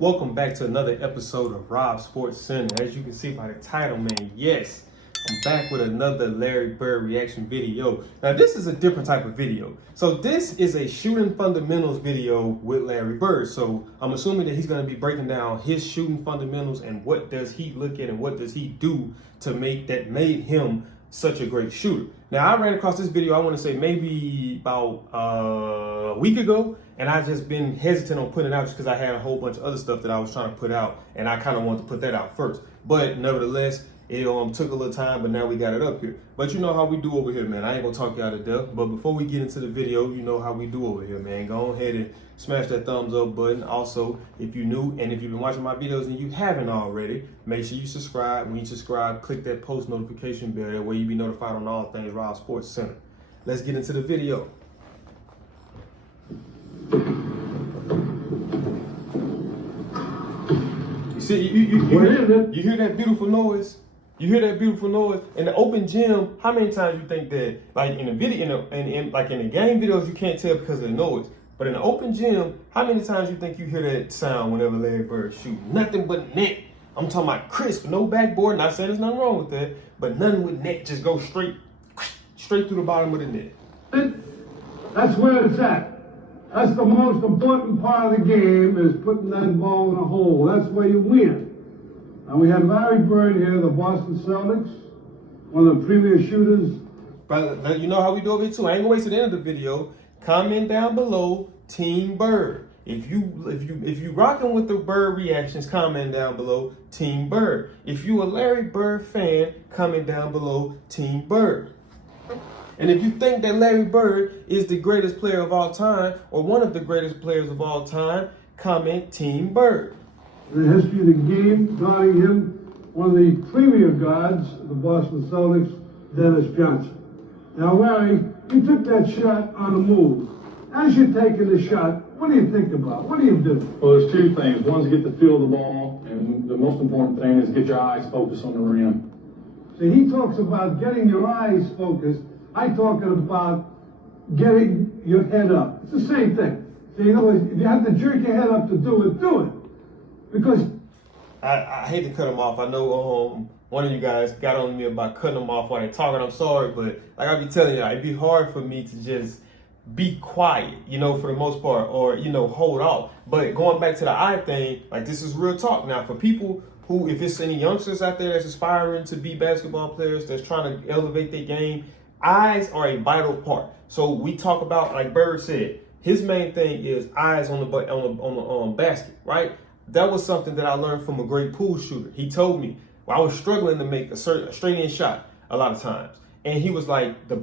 Welcome back to another episode of Rob Sports Center. As you can see by the title, man, yes, I'm back with another Larry Bird reaction video. Now, this is a different type of video. So this is a shooting fundamentals video with Larry Bird. So I'm assuming that he's going to be breaking down his shooting fundamentals and what does he look at and what does he do to make that made him such a great shooter. Now, I ran across this video, I want to say maybe about a week ago, and I just been hesitant on putting it out just because I had a whole bunch of other stuff that I was trying to put out, and I kind of wanted to put that out first. But nevertheless, it took a little time, but now we got it up here. But you know how we do over here, man. I ain't gonna talk you out of death, but before we get into the video, you know how we do over here, man. Go ahead and smash that thumbs up button. Also, if you're new and if you've been watching my videos and you haven't already, make sure you subscribe. When you subscribe, click that post notification bell. That way you be notified on all things Rob Sports Center. Let's get into the video. You see, you hear that beautiful noise? You hear that beautiful noise in the open gym? How many times you think that, like in the video, like in the game videos, you can't tell because of the noise. But in the open gym, how many times you think you hear that sound whenever Larry Bird shoots? Nothing but net. I'm talking about crisp, no backboard. Not saying there's nothing wrong with that, but nothing with net. Just go straight through the bottom of the net. That's where it's at. That's the most important part of the game, is putting that ball in a hole. That's where you win. And we have Larry Bird here, the Boston Celtics, one of the premier shooters. But you know how we do over here too. I ain't gonna wait to the end of the video. Comment down below, Team Bird. If you rocking with the Bird reactions, comment down below, Team Bird. If you a Larry Bird fan, comment down below, Team Bird. And if you think that Larry Bird is the greatest player of all time, or one of the greatest players of all time, comment Team Bird. In the history of the game, guarding him, one of the premier guards of the Boston Celtics, Dennis Johnson. Now, Larry, you took that shot on the move. As you're taking the shot, what do you think about? What do you do? Well, there's two things. One's get the feel of the ball, and the most important thing is get your eyes focused on the rim. See, he talks about getting your eyes focused. I'm talking about getting your head up. It's the same thing. So, you know, if you have to jerk your head up to do it, do it. Because I hate to cut him off. I know one of you guys got on me about cutting him off while they're talking. I'm sorry, but like I be telling you, it'd be hard for me to just be quiet, you know, for the most part, or, you know, hold off. But going back to the eye thing, like, this is real talk. Now, for people who, if it's any youngsters out there that's aspiring to be basketball players, that's trying to elevate their game, eyes are a vital part. So we talk about, like Bird said, his main thing is eyes on the basket, right? That was something that I learned from a great pool shooter. He told me, well, I was struggling to make a straight in shot a lot of times. And he was like, the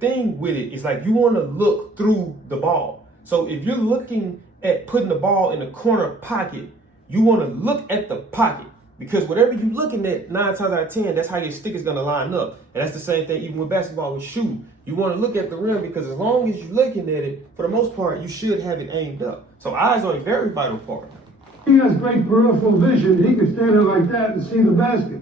thing with it is like, you want to look through the ball. So if you're looking at putting the ball in the corner pocket, you want to look at the pocket, because whatever you're looking at, 9 times out of 10, that's how your stick is going to line up. And that's the same thing even with basketball, with shooting. You want to look at the rim, because as long as you're looking at it, for the most part, you should have it aimed up. So eyes are a very vital part. he has great peripheral vision. He can stand there like that and see the basket.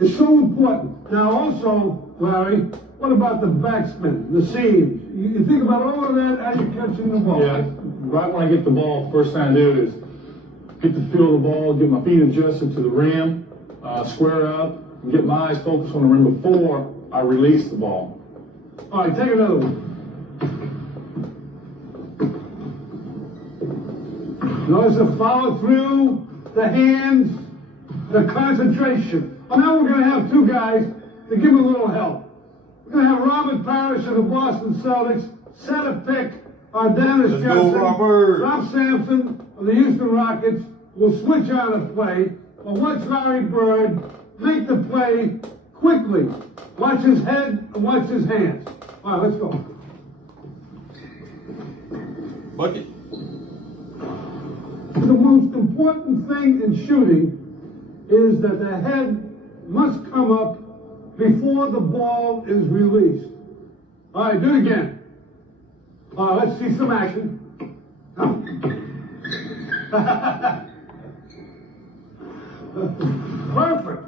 It's so important. Now also, Larry, what about the backspin, the seams? You think about all of that as you're catching the ball. Yeah, right when I get the ball, first thing I do is get the feel of the ball, get my feet adjusted to the rim, square up, and get my eyes focused on the rim before I release the ball. All right, take another one. Notice the follow through, the hands, the concentration. Well, now we're going to have two guys to give him a little help. We're going to have Robert Parrish of the Boston Celtics set a pick on Dennis Johnson. Rob Sampson of the Houston Rockets will switch on a play. But watch Larry Bird make the play quickly. Watch his head and watch his hands. All right, let's go. Bucket. The most important thing in shooting is that the head must come up before the ball is released. All right, do it again. All right, let's see some action. Perfect.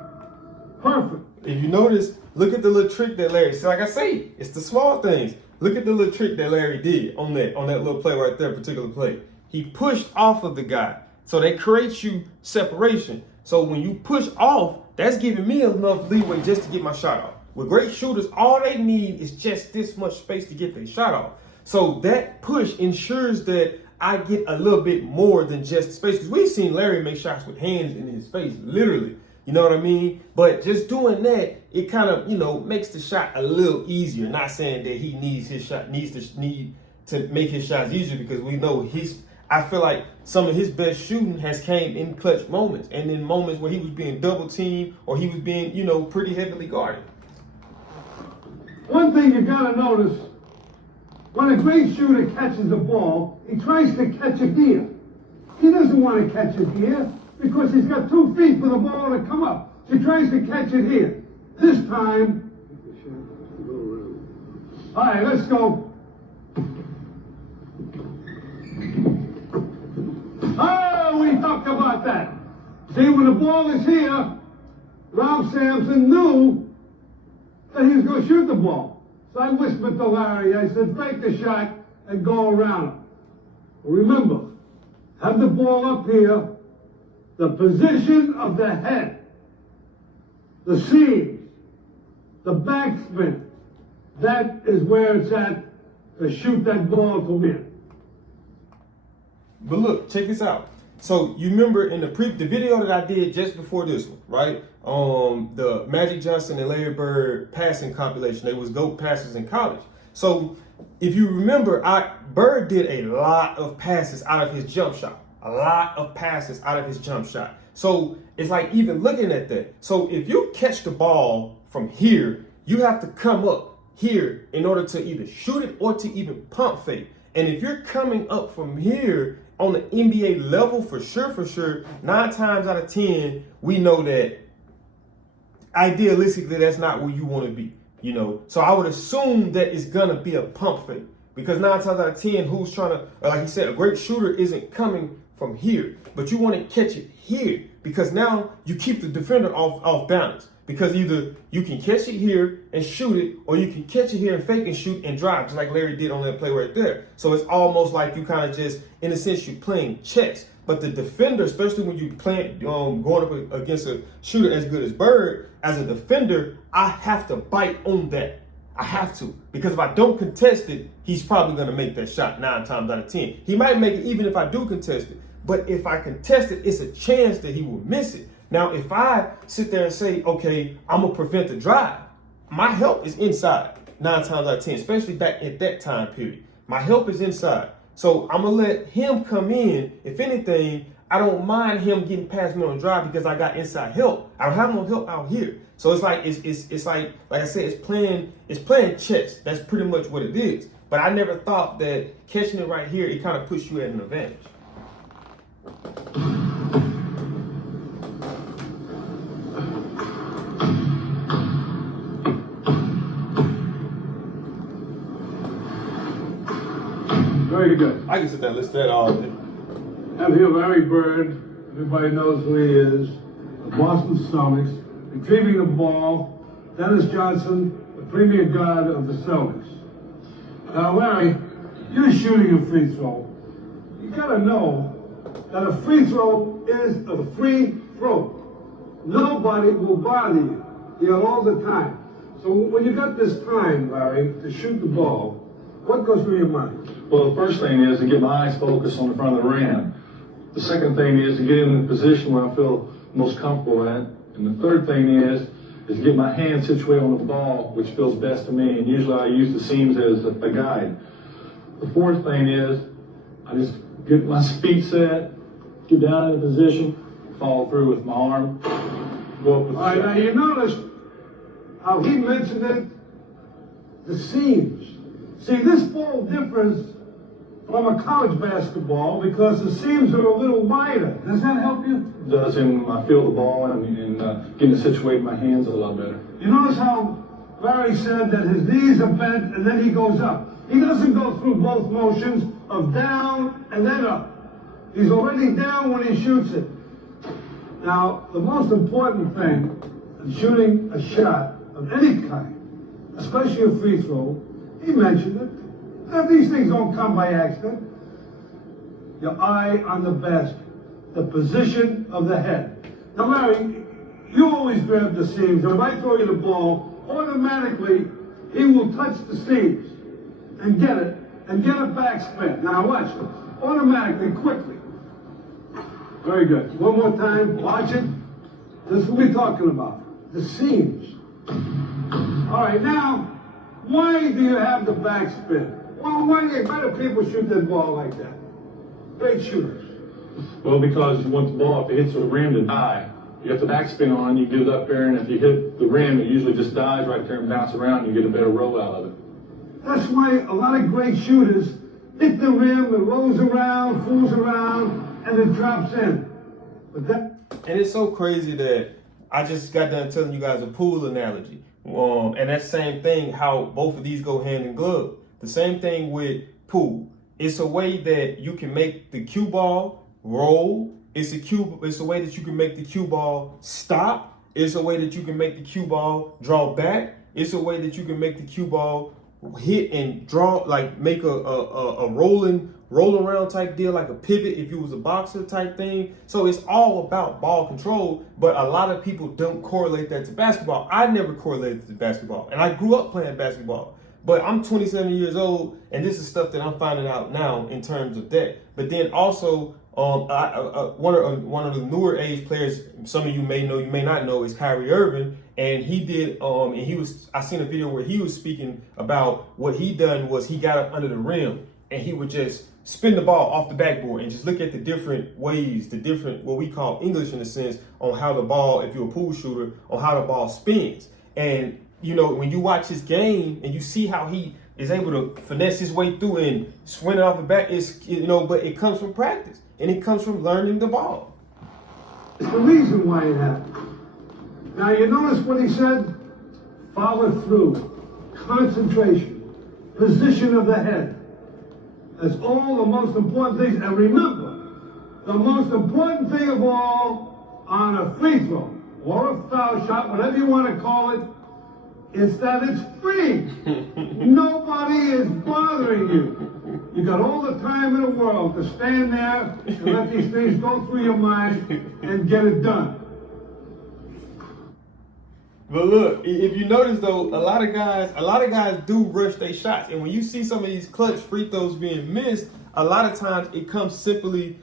Perfect. If you notice, look at the little trick that Larry, see, like I say, it's the small things. Look at the little trick that Larry did on that little play right there, particular play. he pushed off of the guy. So that creates you separation. So when you push off, that's giving me enough leeway just to get my shot off. With great shooters, all they need is just this much space to get their shot off. So that push ensures that I get a little bit more than just space. Because we've seen Larry make shots with hands in his face, literally. You know what I mean? But just doing that, it kind of, makes the shot a little easier. Not saying that he needs to make his shots easier, because we know I feel like some of his best shooting has came in clutch moments and in moments where he was being double teamed or he was being, pretty heavily guarded. One thing you gotta notice, when a great shooter catches the ball, he tries to catch it here. He doesn't want to catch it here because he's got 2 feet for the ball to come up. So he tries to catch it here. This time, all right, let's go. Oh, we talked about that. See, when the ball is here, Ralph Sampson knew that he was going to shoot the ball. So I whispered to Larry, I said, fake the shot and go around him. Remember, have the ball up here, the position of the head, the seams, the backspin. That is where it's at to shoot that ball to win. But look, check this out. So you remember in the video that I did just before this one, right? The Magic Johnson and Larry Bird passing compilation. They was GOAT passes in college. So if you remember, Bird did a lot of passes out of his jump shot. So it's like even looking at that. So if you catch the ball from here, you have to come up here in order to either shoot it or to even pump fake. And if you're coming up from here on the NBA level, for sure, 9 times out of 10, we know that idealistically that's not where you want to be, So I would assume that it's gonna be a pump fake, because 9 times out of 10, who's trying to, like you said, a great shooter isn't coming from here, but you want to catch it here, because now you keep the defender off balance. Because either you can catch it here and shoot it, or you can catch it here and fake and shoot and drive, just like Larry did on that play right there. So it's almost like you kind of just, in a sense, you're playing chess. But the defender, especially when you going up against a shooter as good as Bird, as a defender, I have to bite on that. I have to. Because if I don't contest it, he's probably going to make that shot 9 times out of 10. He might make it even if I do contest it. But if I contest it, it's a chance that he will miss it. Now, if I sit there and say, okay, I'm going to prevent the drive, my help is inside 9 times out of 10, especially back at that time period. My help is inside. So I'm going to let him come in. If anything, I don't mind him getting past me on drive because I got inside help. I don't have no help out here. So it's like, it's like I said, it's playing chess. That's pretty much what it is. But I never thought that catching it right here, it kind of puts you at an advantage. Very good. I can sit there and listen to that all day. Have here Larry Bird. Everybody knows who he is. The Boston Celtics. Retrieving the ball. Dennis Johnson, the premier guard of the Celtics. Now, Larry, you're shooting a free throw. You gotta know that a free throw is a free throw. Nobody will bother you here all the time. So when you got this time, Larry, to shoot the ball, what goes through your mind? Well, the first thing is to get my eyes focused on the front of the rim. The second thing is to get in the position where I feel most comfortable at. And the third thing is to get my hand situated on the ball, which feels best to me. And usually I use the seams as a guide. The fourth thing is I just get my feet set, get down in a position, follow through with my arm, go up with the All right, now you noticed how he mentioned it, the seams. See, this ball differs from a college basketball because the seams are a little wider. Does that help you? It does, and I feel the ball and getting it situated in my hands a lot better. You notice how Larry said that his knees are bent and then he goes up. He doesn't go through both motions of down and then up. He's already down when he shoots it. Now, the most important thing in shooting a shot of any kind, especially a free throw, he mentioned it. Now, these things don't come by accident. your eye on the basket, the position of the head. Now, Larry, you always grab the seams. If I throw you the ball, automatically he will touch the seams and get it, and get a backspin. Now watch it. Automatically, quickly. Very good. One more time. Watch it. This is what we're talking about. The seams. All right, now, why do you have the backspin? Well, why do people shoot that ball like that? Great shooters. Well, because you want the ball, if it hits the rim, to die. You have the backspin on, you get it up there, and if you hit the rim, it usually just dies right there and bounce around, and you get a better roll out of it. That's why a lot of great shooters hit the rim, it rolls around, fools around, and it drops in. But that... And it's so crazy that I just got done telling you guys a pool analogy. And that same thing, how both of these go hand in glove. The same thing with pool. It's a way that you can make the cue ball roll. It's a way that you can make the cue ball stop. It's a way that you can make the cue ball draw back. It's a way that you can make the cue ball hit and draw, like make a rolling around type deal, like a pivot if you was a boxer type thing. So it's all about ball control, but a lot of people don't correlate that to basketball. I never correlated to basketball, and I grew up playing basketball. But I'm 27 years old, and this is stuff that I'm finding out now in terms of that. But then also, one of the newer age players, some of you may know, you may not know, is Kyrie Irving, and he did, I seen a video where he was speaking about what he done was he got up under the rim and he would just spin the ball off the backboard and just look at the different ways, the different, what we call English in a sense, on how the ball, if you're a pool shooter, on how the ball spins. And you know, when you watch his game and you see how he is able to finesse his way through and swing it off the back, it's, you know, but it comes from practice and it comes from learning the ball. It's the reason why it happened. Now, you notice what he said? Follow through, concentration, position of the head. That's all the most important things. And remember, the most important thing of all on a free throw or a foul shot, whatever you want to call it, is that it's free. Nobody is bothering you. You got all the time in the world to stand there and let these things go through your mind and get it done. But look, if you notice though, a lot of guys do rush their shots. And when you see some of these clutch free throws being missed, a lot of times it comes simply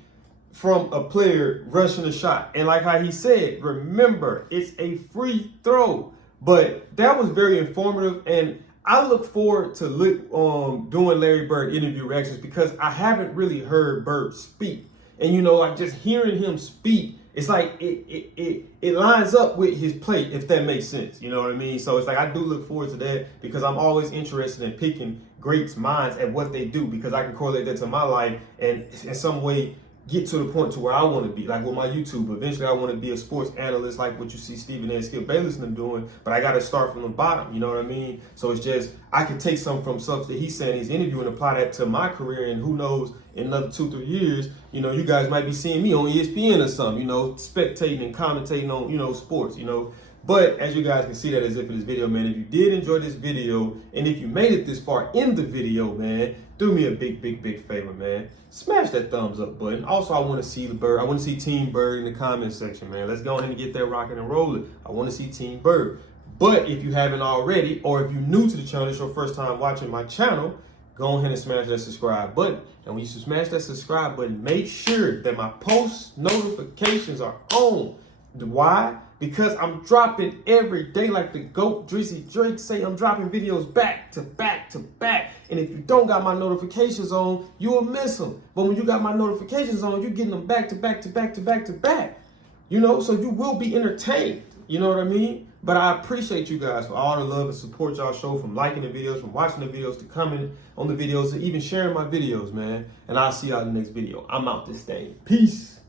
from a player rushing a shot. And like how he said, remember, it's a free throw. But that was very informative, and I look forward to doing Larry Bird interview reactions because I haven't really heard Bird speak. And you know, like just hearing him speak, it's like it lines up with his play, if that makes sense. You know what I mean? So it's like I do look forward to that because I'm always interested in picking greats' minds at what they do because I can correlate that to my life and in some way get to the point to where I want to be, like with my YouTube. Eventually, I want to be a sports analyst, like what you see Stephen A. Skip Bayless and them doing. But I got to start from the bottom. You know what I mean? So it's just I can take some from stuff that he's saying in his interview and apply that to my career. And who knows, in another 2-3 years, you know, you guys might be seeing me on ESPN or something. You know, spectating and commentating on, you know, sports. You know. But as you guys can see that as if in this video, man, if you did enjoy this video and if you made it this far in the video, man, do me a big favor, man. Smash that thumbs up button. Also, I want to see the Bird. I want to see Team Bird in the comment section, man. Let's go ahead and get that rocking and rolling. I want to see Team Bird. But if you haven't already, or if you're new to the channel, it's your first time watching my channel, go ahead and smash that subscribe button. And when you smash that subscribe button, make sure that my post notifications are on. Why? Because I'm dropping every day, like the GOAT Drizzy Drake say, I'm dropping videos back to back to back. And if you don't got my notifications on, you will miss them. But when you got my notifications on, you're getting them back to back to back to back to back. You know, so you will be entertained. You know what I mean? But I appreciate you guys for all the love and support y'all show, from liking the videos, from watching the videos, to commenting on the videos, to even sharing my videos, man. And I'll see y'all in the next video. I'm out this thing. Peace.